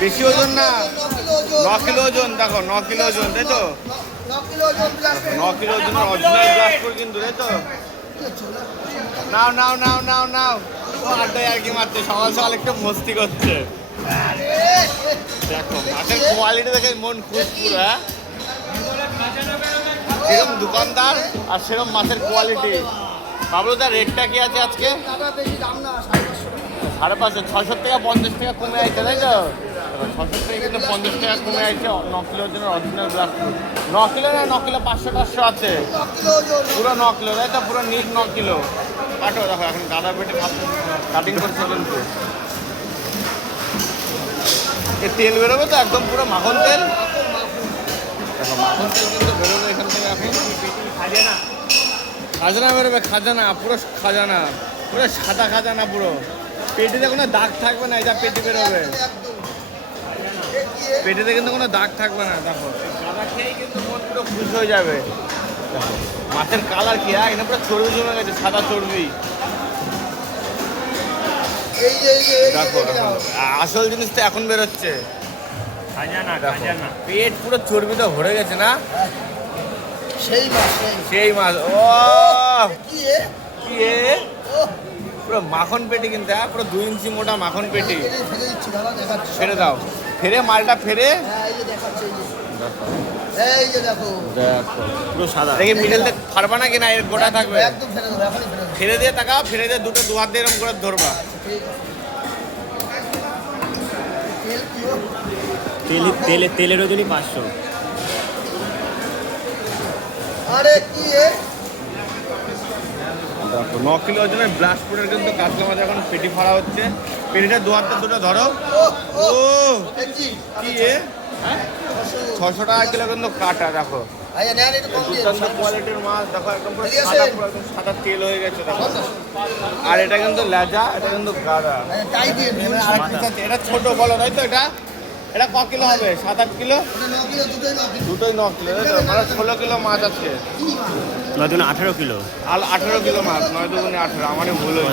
বেশি ওজন না, 9 কিলো ওজন। দেখো 9 কিলো ওজন, তাই তো? 9 কিলো ওজনের অরিজিনাল গ্লাসপুর কিন্তু, তাই তো? নাও নাও নাও নাও নাও। ও আড্ডায় আর কি মারছে, সকাল সকাল একটু মস্তি করছে। দেখো মাছের কোয়ালিটি দেখে মন খুশ পুরো। হ্যাঁ, সেরকম দোকানদার আর সেরকম মাছের কোয়ালিটি। বাবলু তার রেটটা কি আছে আজকে? 550, 600 টাকা 50 টাকা কমে আছে, তাই তো? 600 থেকে কিন্তু 50 টাকা কমে আছে 9 কিলোর জন্য অরিজিনাল গ্লাসপুর। 9 কিলো না, 9 কিলো 500-500 আছে, পুরো 9 কিলো, তাই তো? পুরো নিট 9 কিলো। কাটো, দেখো এখন গাদা পেটে কাটিং করছে কিন্তু। এই তেল বেরোবে তো একদম পুরো মাখন তেল। দেখো মাখন তেল কিন্তু বেরোবে এখান থেকে এখন। খাজানা বেরোবে, খাজানা, পুরো খাজানা, পুরো সাদা খাজানা পুরো। পেটিতে কোনো দাগ থাকবে না, এটা পেটি বেরোবে। পেটিতে কিন্তু কোনো দাগ থাকবে না। দেখো গাদা খেয়েই কিন্তু মন পুরো খুশ হয়ে যাবে। দেখো মাছের কালার কি, এখানে পুরো চর্বি জমে গেছে, সাদা চর্বি। দেখো আসল জিনিসটা এখন বেরোচ্ছে। পেট পুরো চর্বিতে ভরে গেছে না? সেই মাছ। ও কি পুরো মাখন পেটি কিন্তু, পুরো 2 ইঞ্চি মোটা মাখন পেটি। ফেরে দাও, ফেরে মালটা ফেরে। দেখো পুরো সাদা। দেখি মিডলতে ফাড়বা নাকি না, এর গোটা থাকবে? ফেরে দিয়ে তাকাও, ফেরে দিয়ে দুটো 2 হাত দিয়ে এরকম করে ধরবা। তেলের ওজনই 500। দেখো 9 কিলো ওজনের ব্লাস্টপুরের কিন্তু কাতলা মাছ এখন পেটি ফাড়া হচ্ছে। পেটিটা 2 হাতে দুটো ধরো। ও কি 600 টাকা কিলো কিন্তু কাটা। দেখো দুর্দান্ত কোয়ালিটির মাছ। দেখো একদম পুরো সাদা, পুরো একদম সাদা তেল হয়ে গেছে। দেখো আর এটা কিন্তু লেজা, এটা কিন্তু গাদা। এটা ছোট বলো, তাই তো? এটা ক কিলো হবে? 7-8 কিলো? দুটোই 9 কিলো, তাই তো? মানে 16 কিলো মাছ আছে। 9 × 18 কিলো। 18 কিলো মাছ, 9 × 2 = 18। আমারই ভুল হয়েছে।